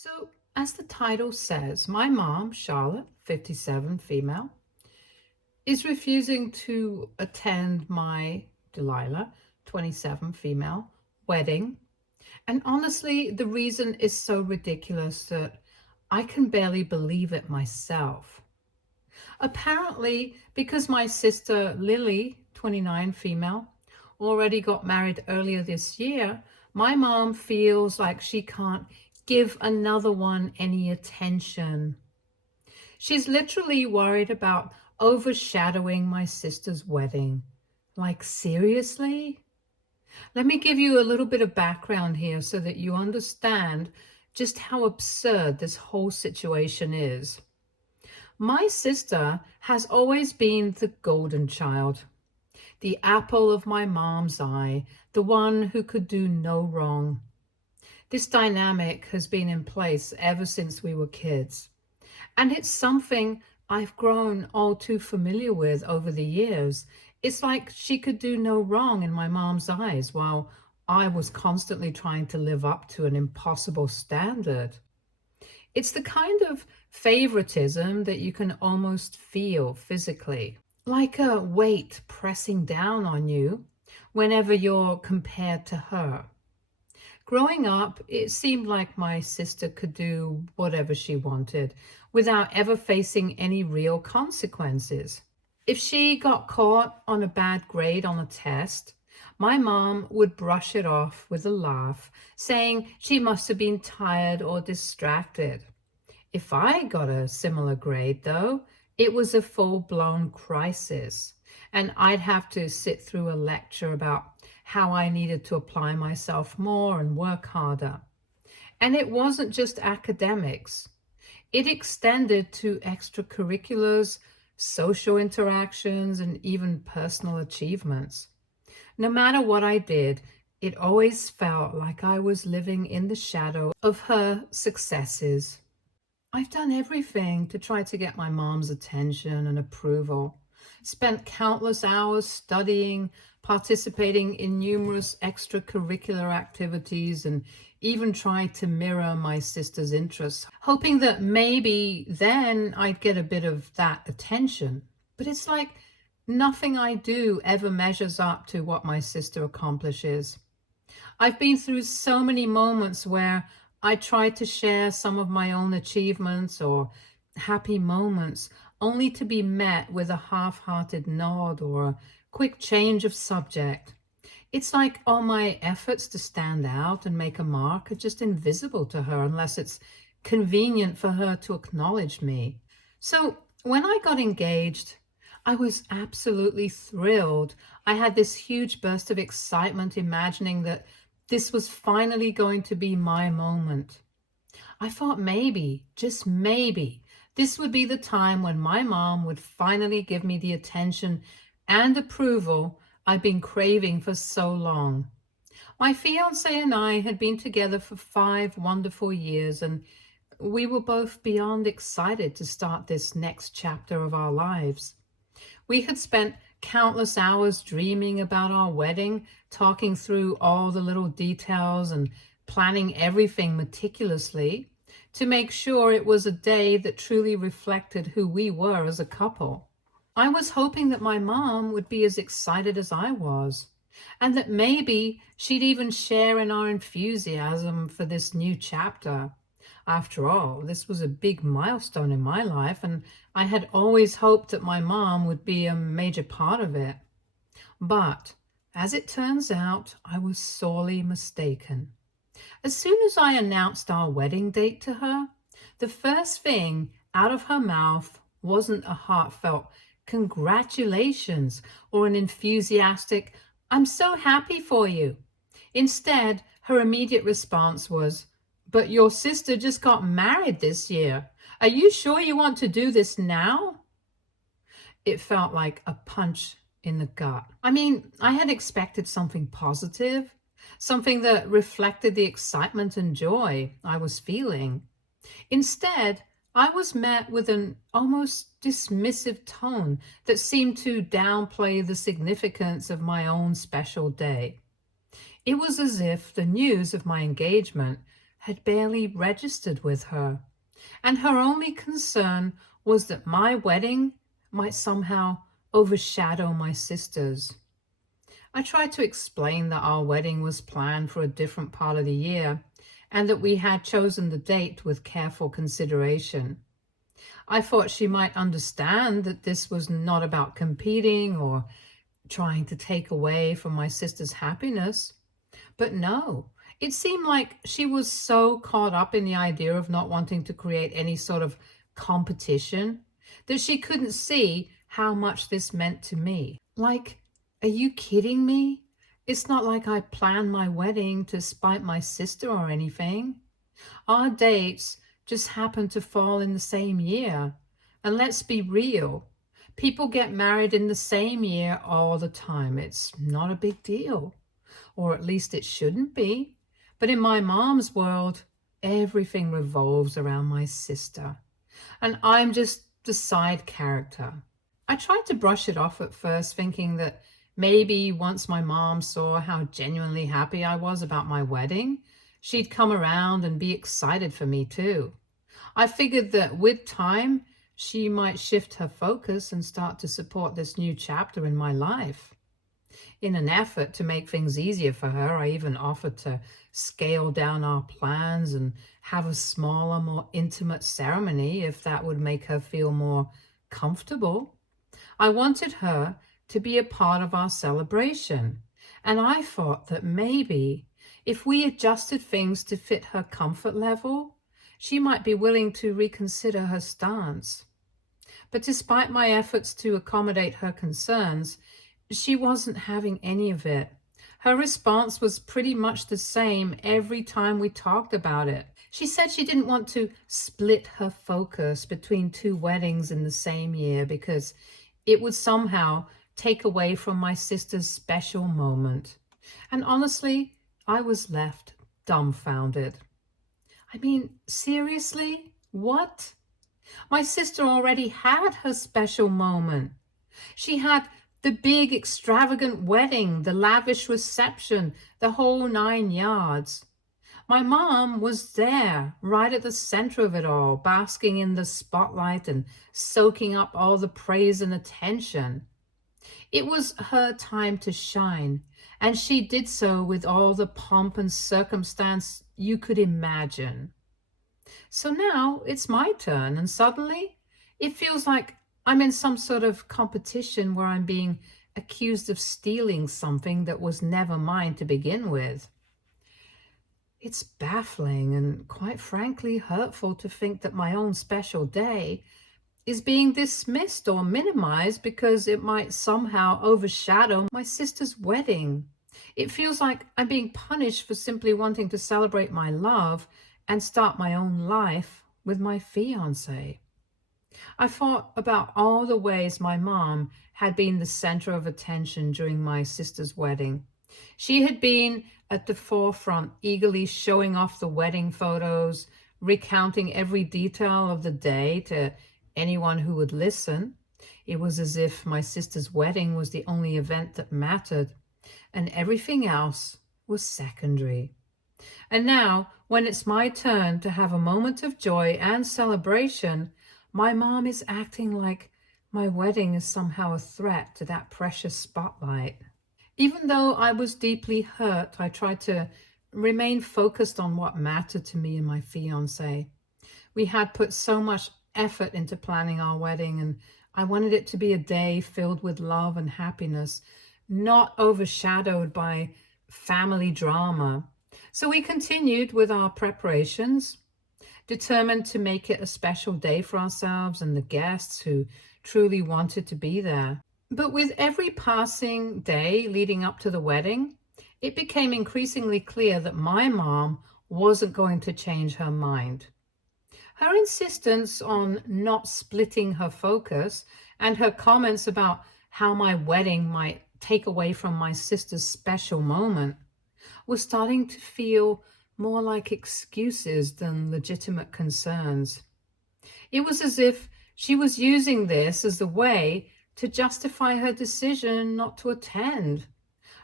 So, as the title says, my mom, Charlotte, 57, female, is refusing to attend my Delilah, 27, female, wedding. And honestly, the reason is so ridiculous that I can barely believe it myself. Apparently, because my sister Lily, 29, female, already got married earlier this year, my mom feels like she can't give another one any attention. She's literally worried about overshadowing my sister's wedding. Like, seriously? Let me give you a little bit of background here so that you understand just how absurd this whole situation is. My sister has always been the golden child, the apple of my mom's eye, the one who could do no wrong. This dynamic has been in place ever since we were kids, and it's something I've grown all too familiar with over the years. It's like she could do no wrong in my mom's eyes, while I was constantly trying to live up to an impossible standard. It's the kind of favoritism that you can almost feel physically, like a weight pressing down on you whenever you're compared to her. Growing up, it seemed like my sister could do whatever she wanted without ever facing any real consequences. If she got caught on a bad grade on a test, my mom would brush it off with a laugh, saying she must have been tired or distracted. If I got a similar grade, though, it was a full-blown crisis, and I'd have to sit through a lecture about how I needed to apply myself more and work harder. And it wasn't just academics. It extended to extracurriculars, social interactions, and even personal achievements. No matter what I did, it always felt like I was living in the shadow of her successes. I've done everything to try to get my mom's attention and approval. Spent countless hours studying, participating in numerous extracurricular activities, and even tried to mirror my sister's interests, hoping that maybe then I'd get a bit of that attention. But it's like nothing I do ever measures up to what my sister accomplishes. I've been through so many moments where I tried to share some of my own achievements or happy moments, only to be met with a half-hearted nod or a quick change of subject. It's like all my efforts to stand out and make a mark are just invisible to her unless it's convenient for her to acknowledge me. So when I got engaged, I was absolutely thrilled. I had this huge burst of excitement imagining that this was finally going to be my moment. I thought maybe, just maybe, this would be the time when my mom would finally give me the attention and approval I'd been craving for so long. My fiance and I had been together for 5 wonderful years, and we were both beyond excited to start this next chapter of our lives. We had spent countless hours dreaming about our wedding, talking through all the little details and planning everything meticulously to make sure it was a day that truly reflected who we were as a couple. I was hoping that my mom would be as excited as I was, and that maybe she'd even share in our enthusiasm for this new chapter. After all, this was a big milestone in my life, and I had always hoped that my mom would be a major part of it. But, as it turns out, I was sorely mistaken. As soon as I announced our wedding date to her, the first thing out of her mouth wasn't a heartfelt congratulations or an enthusiastic, "I'm so happy for you." Instead, her immediate response was, "But your sister just got married this year. Are you sure you want to do this now?" It felt like a punch in the gut. I mean, I had expected something positive, something that reflected the excitement and joy I was feeling. Instead, I was met with an almost dismissive tone that seemed to downplay the significance of my own special day. It was as if the news of my engagement had barely registered with her, and her only concern was that my wedding might somehow overshadow my sister's. I tried to explain that our wedding was planned for a different part of the year and that we had chosen the date with careful consideration. I thought she might understand that this was not about competing or trying to take away from my sister's happiness. But no, it seemed like she was so caught up in the idea of not wanting to create any sort of competition that she couldn't see how much this meant to me. Like, are you kidding me? It's not like I planned my wedding to spite my sister or anything. Our dates just happen to fall in the same year. And let's be real, people get married in the same year all the time. It's not a big deal, or at least it shouldn't be. But in my mom's world, everything revolves around my sister, and I'm just the side character. I tried to brush it off at first, thinking that maybe once my mom saw how genuinely happy I was about my wedding, she'd come around and be excited for me too. I figured that with time, she might shift her focus and start to support this new chapter in my life. In an effort to make things easier for her, I even offered to scale down our plans and have a smaller, more intimate ceremony if that would make her feel more comfortable. I wanted her to be a part of our celebration, and I thought that maybe if we adjusted things to fit her comfort level, she might be willing to reconsider her stance. But despite my efforts to accommodate her concerns, she wasn't having any of it. Her response was pretty much the same every time we talked about it. She said she didn't want to split her focus between two weddings in the same year because it would somehow take away from my sister's special moment. And honestly, I was left dumbfounded. I mean, seriously? What? My sister already had her special moment. She had the big extravagant wedding, the lavish reception, the whole 9 yards. My mom was there, right at the center of it all, basking in the spotlight and soaking up all the praise and attention. It was her time to shine, and she did so with all the pomp and circumstance you could imagine. So now it's my turn, and suddenly it feels like I'm in some sort of competition where I'm being accused of stealing something that was never mine to begin with. It's baffling and, quite frankly, hurtful to think that my own special day is being dismissed or minimized because it might somehow overshadow my sister's wedding. It feels like I'm being punished for simply wanting to celebrate my love and start my own life with my fiancé. I thought about all the ways my mom had been the center of attention during my sister's wedding. She had been at the forefront, eagerly showing off the wedding photos, recounting every detail of the day to anyone who would listen. It was as if my sister's wedding was the only event that mattered, and everything else was secondary. And now, when it's my turn to have a moment of joy and celebration, my mom is acting like my wedding is somehow a threat to that precious spotlight. Even though I was deeply hurt, I tried to remain focused on what mattered to me and my fiancé. We had put so much effort into planning our wedding, and I wanted it to be a day filled with love and happiness, not overshadowed by family drama. So we continued with our preparations, determined to make it a special day for ourselves and the guests who truly wanted to be there. But with every passing day leading up to the wedding, it became increasingly clear that my mom wasn't going to change her mind. Her insistence on not splitting her focus and her comments about how my wedding might take away from my sister's special moment was starting to feel more like excuses than legitimate concerns. It was as if she was using this as a way to justify her decision not to attend,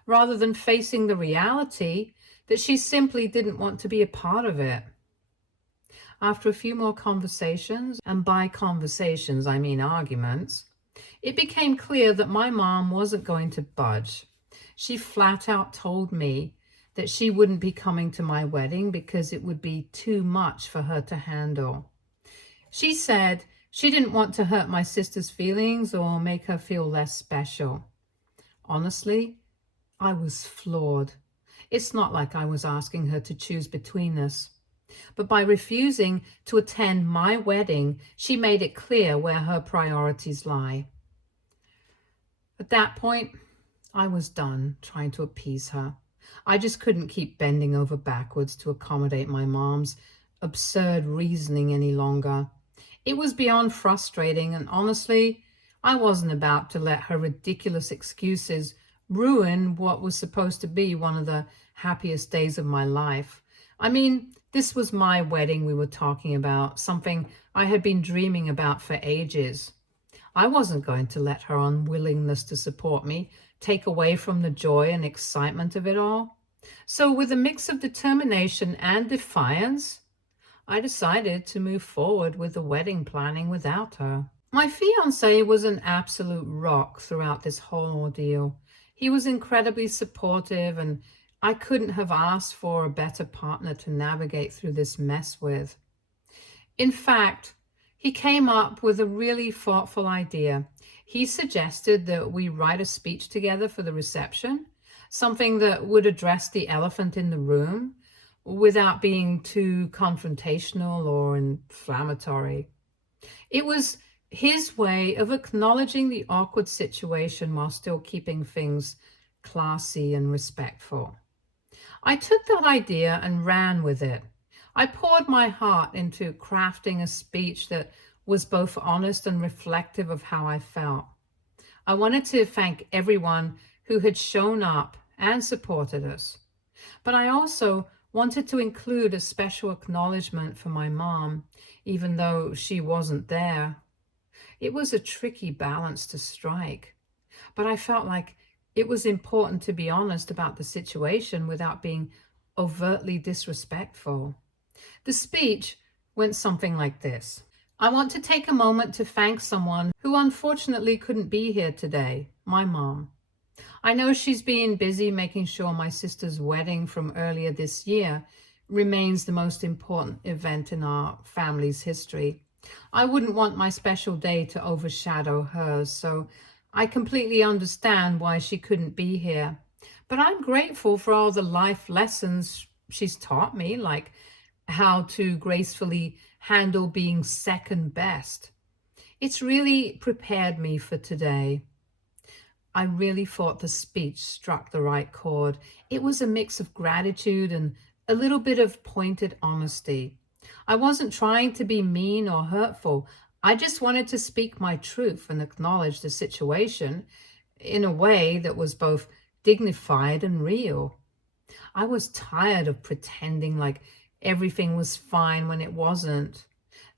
rather than facing the reality that she simply didn't want to be a part of it. After a few more conversations, and by conversations I mean arguments, it became clear that my mom wasn't going to budge. She flat out told me that she wouldn't be coming to my wedding because it would be too much for her to handle. She said she didn't want to hurt my sister's feelings or make her feel less special. Honestly, I was floored. It's not like I was asking her to choose between us. But by refusing to attend my wedding, she made it clear where her priorities lie. At that point, I was done trying to appease her. I just couldn't keep bending over backwards to accommodate my mom's absurd reasoning any longer. It was beyond frustrating, and honestly, I wasn't about to let her ridiculous excuses ruin what was supposed to be one of the happiest days of my life. I mean, this was my wedding we were talking about, something I had been dreaming about for ages. I wasn't going to let her unwillingness to support me take away from the joy and excitement of it all. So, with a mix of determination and defiance, I decided to move forward with the wedding planning without her. My fiancé was an absolute rock throughout this whole ordeal. He was incredibly supportive, and I couldn't have asked for a better partner to navigate through this mess with. In fact, he came up with a really thoughtful idea. He suggested that we write a speech together for the reception, something that would address the elephant in the room without being too confrontational or inflammatory. It was his way of acknowledging the awkward situation while still keeping things classy and respectful. I took that idea and ran with it. I poured my heart into crafting a speech that was both honest and reflective of how I felt. I wanted to thank everyone who had shown up and supported us, but I also wanted to include a special acknowledgement for my mom, even though she wasn't there. It was a tricky balance to strike, but I felt like it was important to be honest about the situation without being overtly disrespectful. The speech went something like this. I want to take a moment to thank someone who unfortunately couldn't be here today, my mom. I know she's been busy making sure my sister's wedding from earlier this year remains the most important event in our family's history. I wouldn't want my special day to overshadow hers, so I completely understand why she couldn't be here. But I'm grateful for all the life lessons she's taught me, like how to gracefully handle being second best. It's really prepared me for today. I really thought the speech struck the right chord. It was a mix of gratitude and a little bit of pointed honesty. I wasn't trying to be mean or hurtful. I just wanted to speak my truth and acknowledge the situation in a way that was both dignified and real. I was tired of pretending like everything was fine when it wasn't.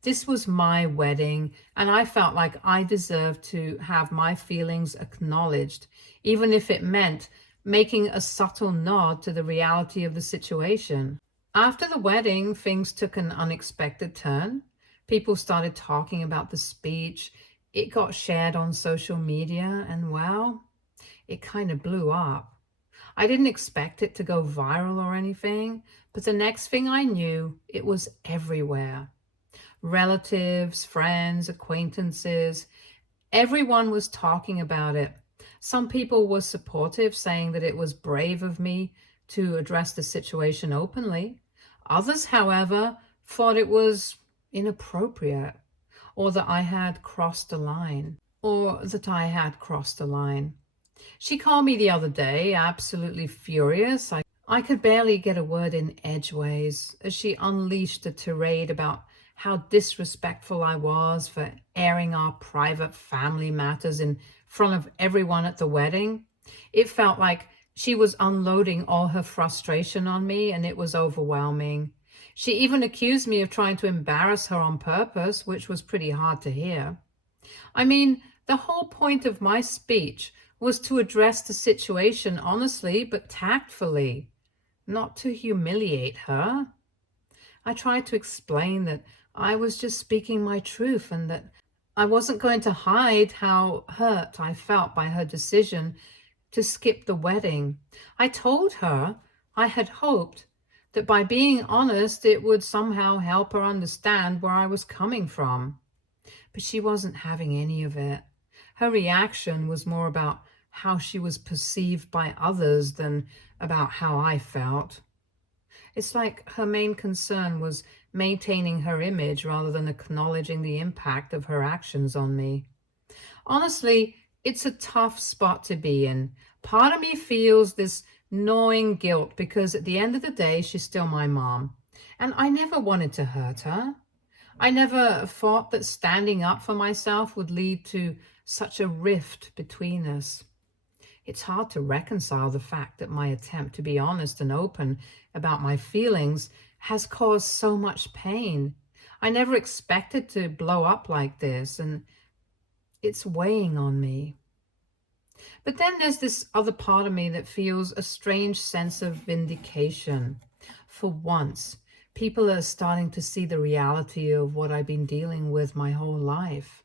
This was my wedding, and I felt like I deserved to have my feelings acknowledged, even if it meant making a subtle nod to the reality of the situation. After the wedding, things took an unexpected turn. People started talking about the speech. It got shared on social media, and well, it kind of blew up. I didn't expect it to go viral or anything, but the next thing I knew, it was everywhere. Relatives, friends, acquaintances, everyone was talking about it. Some people were supportive, saying that it was brave of me to address the situation openly. Others, however, thought it was inappropriate, or that I had crossed a line, She called me the other day, absolutely furious. I could barely get a word in edgeways as she unleashed a tirade about how disrespectful I was for airing our private family matters in front of everyone at the wedding. It felt like she was unloading all her frustration on me, and it was overwhelming. She even accused me of trying to embarrass her on purpose, which was pretty hard to hear. I mean, the whole point of my speech was to address the situation honestly but tactfully, not to humiliate her. I tried to explain that I was just speaking my truth and that I wasn't going to hide how hurt I felt by her decision to skip the wedding. I told her I had hoped that by being honest, it would somehow help her understand where I was coming from. But she wasn't having any of it. Her reaction was more about how she was perceived by others than about how I felt. It's like her main concern was maintaining her image rather than acknowledging the impact of her actions on me. Honestly, it's a tough spot to be in. Part of me feels this gnawing guilt because at the end of the day, she's still my mom. And I never wanted to hurt her. I never thought that standing up for myself would lead to such a rift between us. It's hard to reconcile the fact that my attempt to be honest and open about my feelings has caused so much pain. I never expected to blow up like this, and it's weighing on me. But then there's this other part of me that feels a strange sense of vindication. For once, people are starting to see the reality of what I've been dealing with my whole life.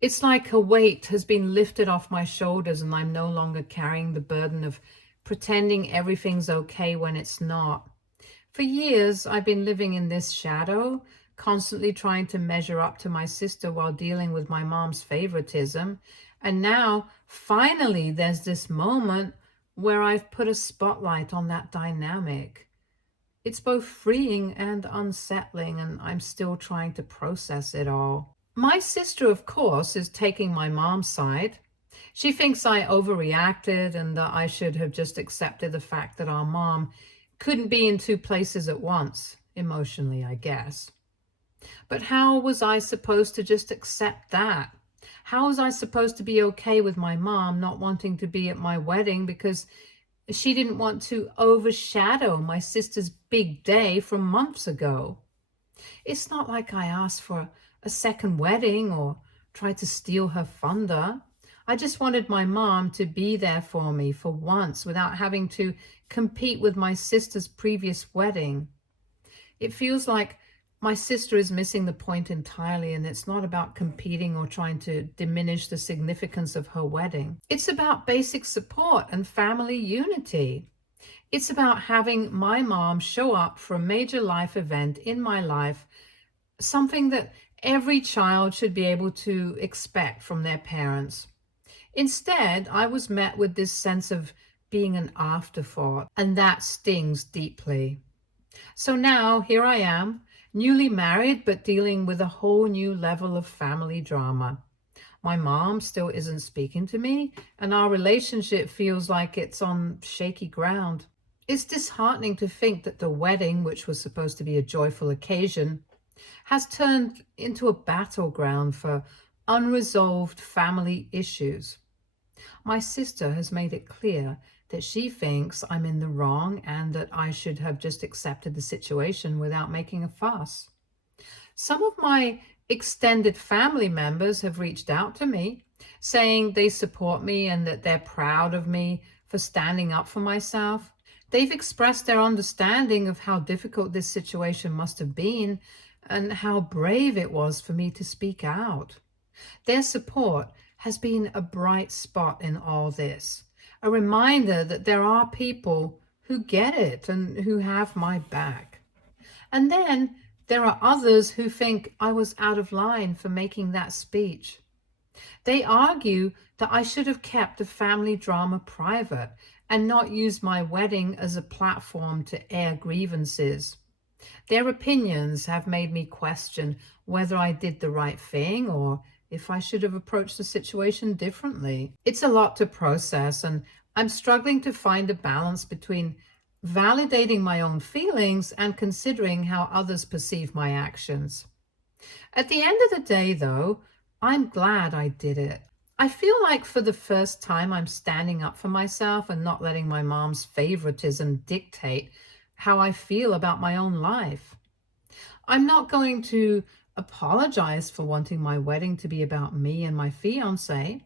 It's like a weight has been lifted off my shoulders and I'm no longer carrying the burden of pretending everything's okay when it's not. For years, I've been living in this shadow, constantly trying to measure up to my sister while dealing with my mom's favoritism. And now, finally, there's this moment where I've put a spotlight on that dynamic. It's both freeing and unsettling, and I'm still trying to process it all. My sister, of course, is taking my mom's side. She thinks I overreacted and that I should have just accepted the fact that our mom couldn't be in two places at once, emotionally, I guess. But how was I supposed to just accept that? How was I supposed to be okay with my mom not wanting to be at my wedding because she didn't want to overshadow my sister's big day from months ago? It's not like I asked for a second wedding or tried to steal her thunder. I just wanted my mom to be there for me for once without having to compete with my sister's previous wedding. It feels like my sister is missing the point entirely, and it's not about competing or trying to diminish the significance of her wedding. It's about basic support and family unity. It's about having my mom show up for a major life event in my life, something that every child should be able to expect from their parents. Instead, I was met with this sense of being an afterthought, and that stings deeply. So now here I am, newly married, but dealing with a whole new level of family drama. My mom still isn't speaking to me, and our relationship feels like it's on shaky ground. It's disheartening to think that the wedding, which was supposed to be a joyful occasion, has turned into a battleground for unresolved family issues. My sister has made it clear that she thinks I'm in the wrong and that I should have just accepted the situation without making a fuss. Some of my extended family members have reached out to me saying they support me and that they're proud of me for standing up for myself. They've expressed their understanding of how difficult this situation must have been and how brave it was for me to speak out. Their support has been a bright spot in all this, a reminder that there are people who get it and who have my back. And then there are others who think I was out of line for making that speech. They argue that I should have kept the family drama private and not used my wedding as a platform to air grievances. Their opinions have made me question whether I did the right thing or if I should have approached the situation differently. It's a lot to process, and I'm struggling to find a balance between validating my own feelings and considering how others perceive my actions. At the end of the day, though, I'm glad I did it. I feel like for the first time I'm standing up for myself and not letting my mom's favoritism dictate how I feel about my own life. I'm not going to apologize for wanting my wedding to be about me and my fiance,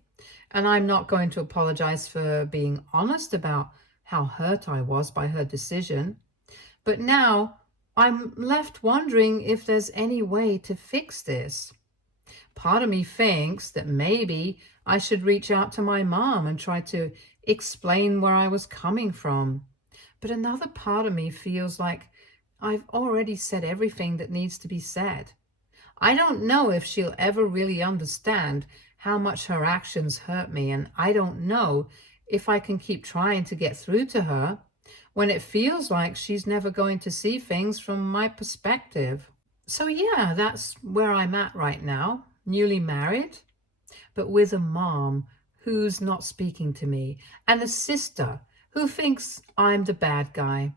and I'm not going to apologize for being honest about how hurt I was by her decision. But now I'm left wondering if there's any way to fix this. Part of me thinks that maybe I should reach out to my mom and try to explain where I was coming from. But another part of me feels like I've already said everything that needs to be said. I don't know if she'll ever really understand how much her actions hurt me, and I don't know if I can keep trying to get through to her when it feels like she's never going to see things from my perspective. So yeah, that's where I'm at right now, newly married, but with a mom who's not speaking to me and a sister who thinks I'm the bad guy.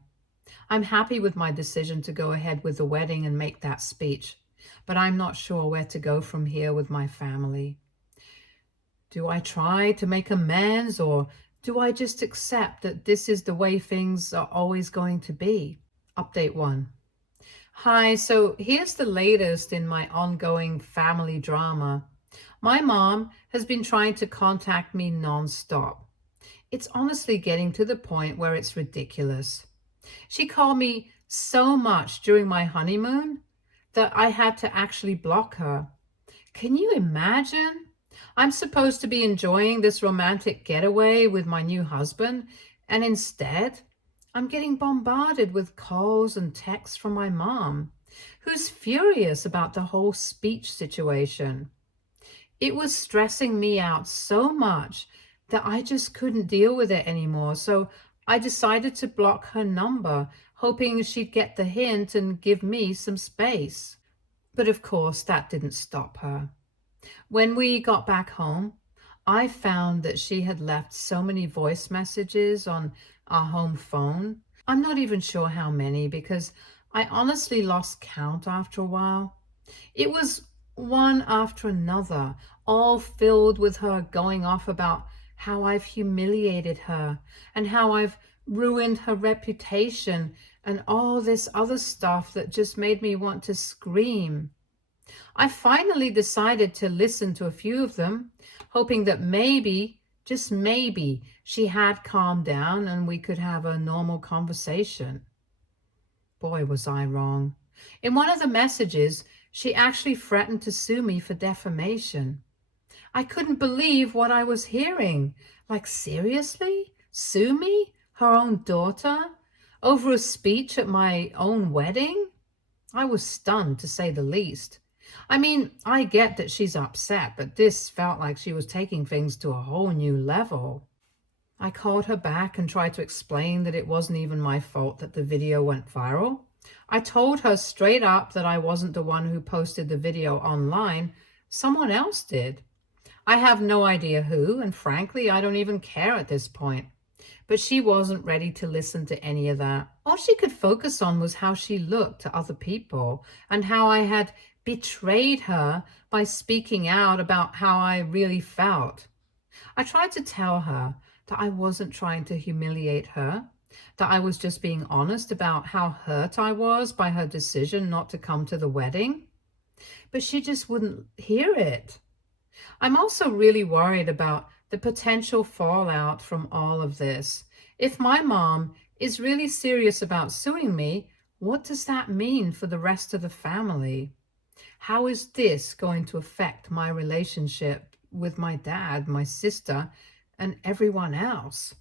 I'm happy with my decision to go ahead with the wedding and make that speech, but I'm not sure where to go from here with my family. Do I try to make amends, or do I just accept that this is the way things are always going to be? Update 1. Hi, so here's the latest in my ongoing family drama. My mom has been trying to contact me nonstop. It's honestly getting to the point where it's ridiculous. She called me so much during my honeymoon that I had to actually block her. Can you imagine? I'm supposed to be enjoying this romantic getaway with my new husband, and instead, I'm getting bombarded with calls and texts from my mom, who's furious about the whole speech situation. It was stressing me out so much that I just couldn't deal with it anymore, so I decided to block her number, hoping she'd get the hint and give me some space. But of course, that didn't stop her. When we got back home, I found that she had left so many voice messages on our home phone. I'm not even sure how many because I honestly lost count after a while. It was one after another, all filled with her going off about how I've humiliated her and how I've ruined her reputation and all this other stuff that just made me want to scream. I finally decided to listen to a few of them, hoping that maybe, just maybe, she had calmed down and we could have a normal conversation. Boy, was I wrong. In one of the messages, she actually threatened to sue me for defamation. I couldn't believe what I was hearing. Like, seriously? Sue me? Her own daughter? Over a speech at my own wedding? I was stunned, to say the least. I mean, I get that she's upset, but this felt like she was taking things to a whole new level. I called her back and tried to explain that it wasn't even my fault that the video went viral. I told her straight up that I wasn't the one who posted the video online. Someone else did. I have no idea who, and frankly, I don't even care at this point. But she wasn't ready to listen to any of that. All she could focus on was how she looked to other people and how I had betrayed her by speaking out about how I really felt. I tried to tell her that I wasn't trying to humiliate her, that I was just being honest about how hurt I was by her decision not to come to the wedding. But she just wouldn't hear it. I'm also really worried about the potential fallout from all of this. If my mom is really serious about suing me, what does that mean for the rest of the family? How is this going to affect my relationship with my dad, my sister, and everyone else?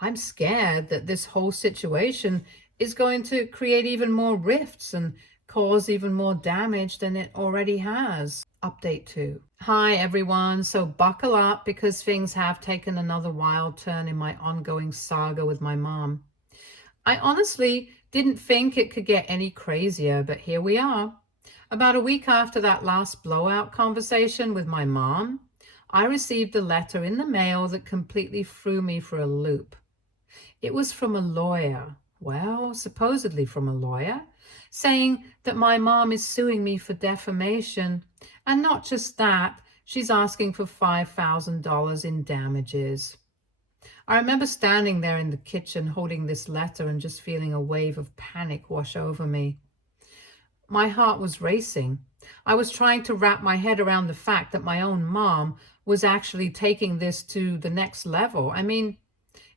I'm scared that this whole situation is going to create even more rifts and cause even more damage than it already has. Update 2. Hi everyone, so buckle up because things have taken another wild turn in my ongoing saga with my mom. I honestly didn't think it could get any crazier, but here we are. About a week after that last blowout conversation with my mom, I received a letter in the mail that completely threw me for a loop. It was from a lawyer, well, supposedly from a lawyer, saying that my mom is suing me for defamation. And not just that, she's asking for $5,000 in damages. I remember standing there in the kitchen holding this letter and just feeling a wave of panic wash over me. My heart was racing. I was trying to wrap my head around the fact that my own mom was actually taking this to the next level. I mean,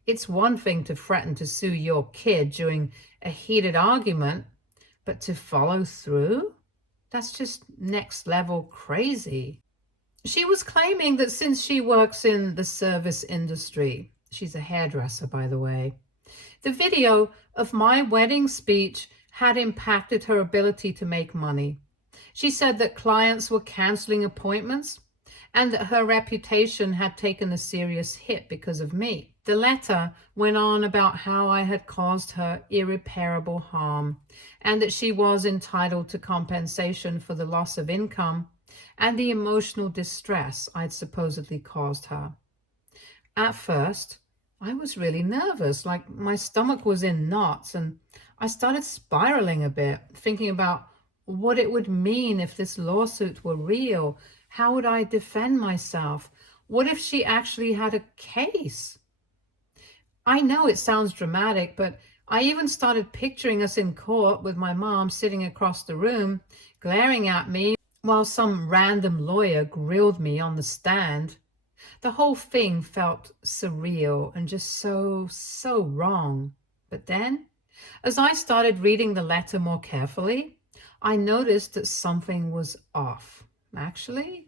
it's one thing to threaten to sue your kid during a heated argument, But to follow through? That's just next level crazy. She was claiming that since she works in the service industry, she's a hairdresser, by the way, the video of my wedding speech had impacted her ability to make money. She said that clients were canceling appointments and that her reputation had taken a serious hit because of me. The letter went on about how I had caused her irreparable harm and that she was entitled to compensation for the loss of income and the emotional distress I'd supposedly caused her. At first, I was really nervous, like my stomach was in knots, and I started spiraling a bit, thinking about what it would mean if this lawsuit were real. How would I defend myself? What if she actually had a case? I know it sounds dramatic, but I even started picturing us in court with my mom sitting across the room, glaring at me while some random lawyer grilled me on the stand. The whole thing felt surreal and just so wrong. But then, as I started reading the letter more carefully, I noticed that something was off. Actually,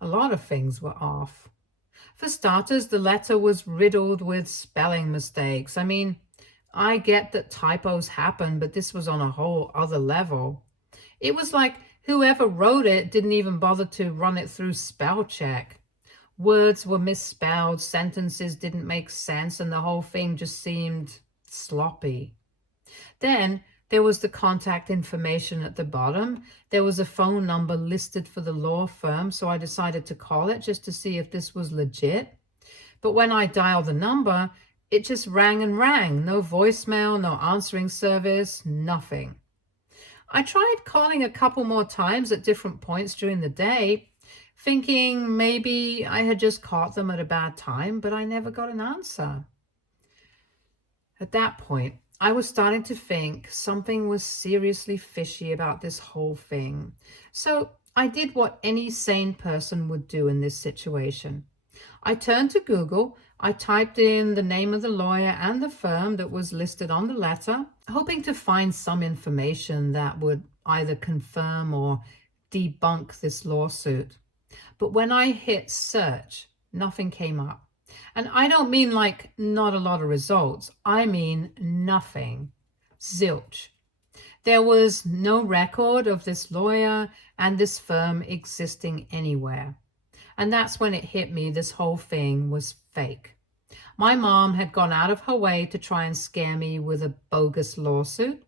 a lot of things were off. For starters, the letter was riddled with spelling mistakes. I mean, I get that typos happen, but this was on a whole other level. It was like whoever wrote it didn't even bother to run it through spell check. Words were misspelled, sentences didn't make sense, and the whole thing just seemed sloppy. Then there was the contact information at the bottom. There was a phone number listed for the law firm, so I decided to call it just to see if this was legit. But when I dialed the number, it just rang and rang. No voicemail, no answering service, nothing. I tried calling a couple more times at different points during the day, thinking maybe I had just caught them at a bad time, but I never got an answer. At that point, I was starting to think something was seriously fishy about this whole thing. So I did what any sane person would do in this situation. I turned to Google, I typed in the name of the lawyer and the firm that was listed on the letter, hoping to find some information that would either confirm or debunk this lawsuit. But when I hit search, nothing came up. And I don't mean like not a lot of results. I mean nothing. Zilch. There was no record of this lawyer and this firm existing anywhere. And that's when it hit me this whole thing was fake. My mom had gone out of her way to try and scare me with a bogus lawsuit,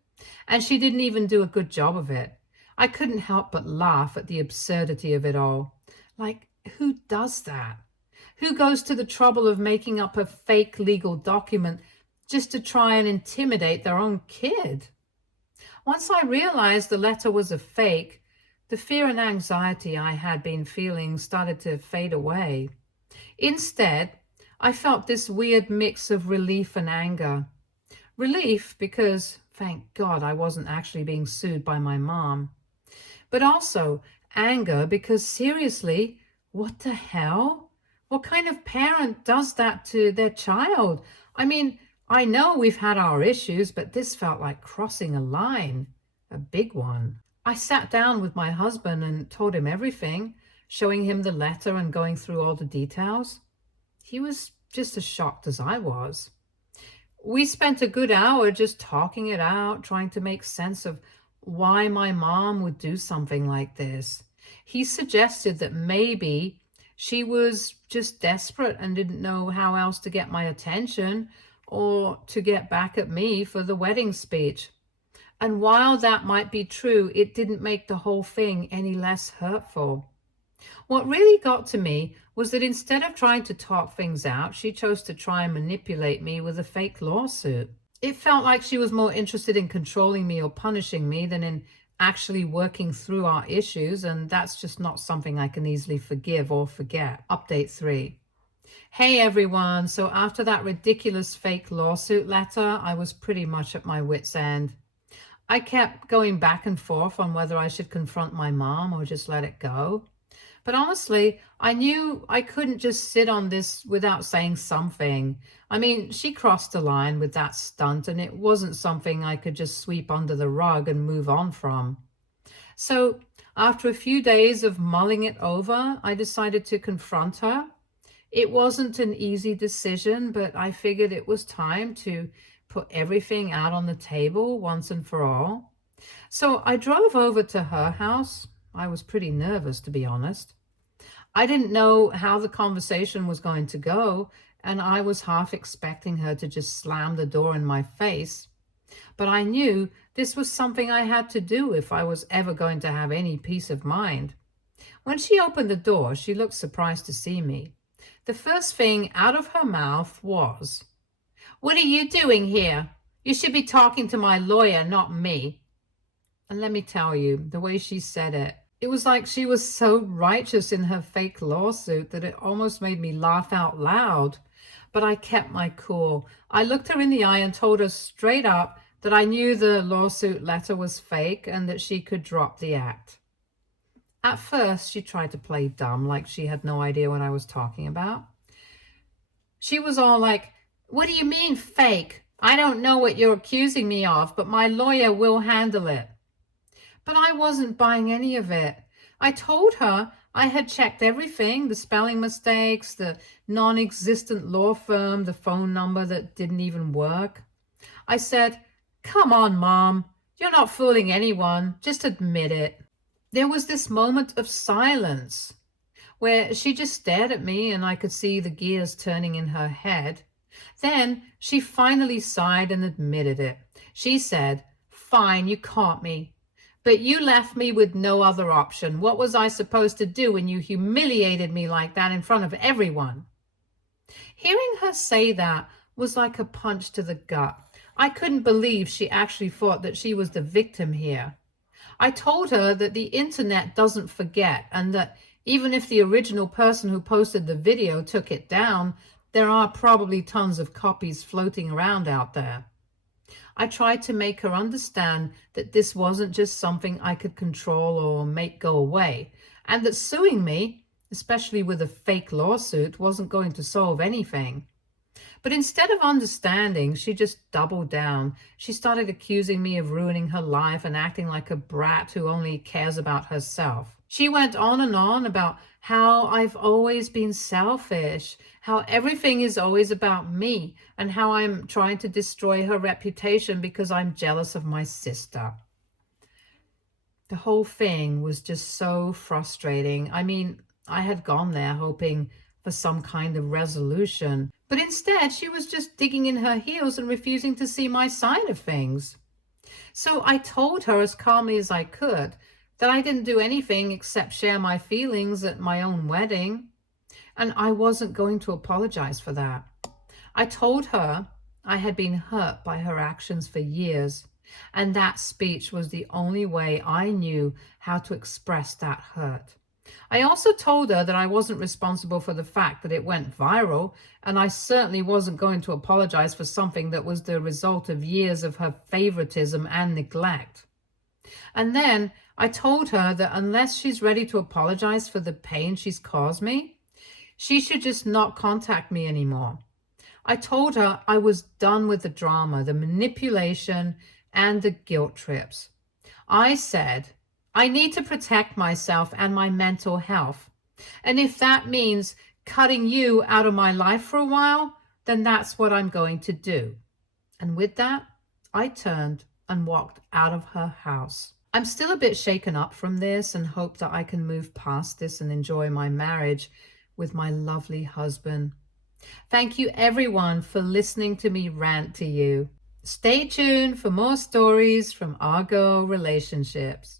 and she didn't even do a good job of it. I couldn't help but laugh at the absurdity of it all. Like, who does that? Who goes to the trouble of making up a fake legal document just to try and intimidate their own kid? Once I realized the letter was a fake, the fear and anxiety I had been feeling started to fade away. Instead, I felt this weird mix of relief and anger. Relief because, thank God, I wasn't actually being sued by my mom. But also anger because, seriously, what the hell? What kind of parent does that to their child? I mean, I know we've had our issues, but this felt like crossing a line, a big one. I sat down with my husband and told him everything, showing him the letter and going through all the details. He was just as shocked as I was. We spent a good hour just talking it out, trying to make sense of why my mom would do something like this. He suggested that maybe she was just desperate and didn't know how else to get my attention or to get back at me for the wedding speech. And while that might be true, it didn't make the whole thing any less hurtful. What really got to me was that instead of trying to talk things out, she chose to try and manipulate me with a fake lawsuit. It felt like she was more interested in controlling me or punishing me than in actually working through our issues, and that's just not something I can easily forgive or forget. Update 3. Hey everyone, so after that ridiculous fake lawsuit letter, I was pretty much at my wit's end. I kept going back and forth on whether I should confront my mom or just let it go. But honestly, I knew I couldn't just sit on this without saying something. I mean, she crossed the line with that stunt, and it wasn't something I could just sweep under the rug and move on from. So, after a few days of mulling it over, I decided to confront her. It wasn't an easy decision, but I figured it was time to put everything out on the table once and for all. So I drove over to her house. I was pretty nervous, to be honest. I didn't know how the conversation was going to go, and I was half expecting her to just slam the door in my face. But I knew this was something I had to do if I was ever going to have any peace of mind. When she opened the door, she looked surprised to see me. The first thing out of her mouth was, "What are you doing here? You should be talking to my lawyer, not me." And let me tell you, the way she said it, it was like she was so righteous in her fake lawsuit that it almost made me laugh out loud. But I kept my cool. I looked her in the eye and told her straight up that I knew the lawsuit letter was fake and that she could drop the act. At first, she tried to play dumb, like she had no idea what I was talking about. She was all like, "What do you mean fake? I don't know what you're accusing me of, but my lawyer will handle it." But I wasn't buying any of it. I told her I had checked everything, the spelling mistakes, the non-existent law firm, the phone number that didn't even work. I said, "Come on, Mom. You're not fooling anyone. Just admit it." There was this moment of silence where she just stared at me and I could see the gears turning in her head. Then she finally sighed and admitted it. She said, "Fine, you caught me. But you left me with no other option. What was I supposed to do when you humiliated me like that in front of everyone?" Hearing her say that was like a punch to the gut. I couldn't believe she actually thought that she was the victim here. I told her that the internet doesn't forget, and that even if the original person who posted the video took it down, there are probably tons of copies floating around out there. I tried to make her understand that this wasn't just something I could control or make go away, and that suing me, especially with a fake lawsuit, wasn't going to solve anything. But instead of understanding, she just doubled down. She started accusing me of ruining her life and acting like a brat who only cares about herself. She went on and on about how I've always been selfish, how everything is always about me, and how I'm trying to destroy her reputation because I'm jealous of my sister. The whole thing was just so frustrating. I mean, I had gone there hoping for some kind of resolution, but instead she was just digging in her heels and refusing to see my side of things. So I told her as calmly as I could that I didn't do anything except share my feelings at my own wedding, and I wasn't going to apologize for that. I told her I had been hurt by her actions for years, and that speech was the only way I knew how to express that hurt. I also told her that I wasn't responsible for the fact that it went viral, and I certainly wasn't going to apologize for something that was the result of years of her favoritism and neglect. And then I told her that unless she's ready to apologize for the pain she's caused me, she should just not contact me anymore. I told her I was done with the drama, the manipulation, and the guilt trips. I said, I need to protect myself and my mental health. And if that means cutting you out of my life for a while, then that's what I'm going to do. And with that, I turned and walked out of her house. I'm still a bit shaken up from this and hope that I can move past this and enjoy my marriage with my lovely husband. Thank you everyone for listening to me rant to you. Stay tuned for more stories from our girl relationships.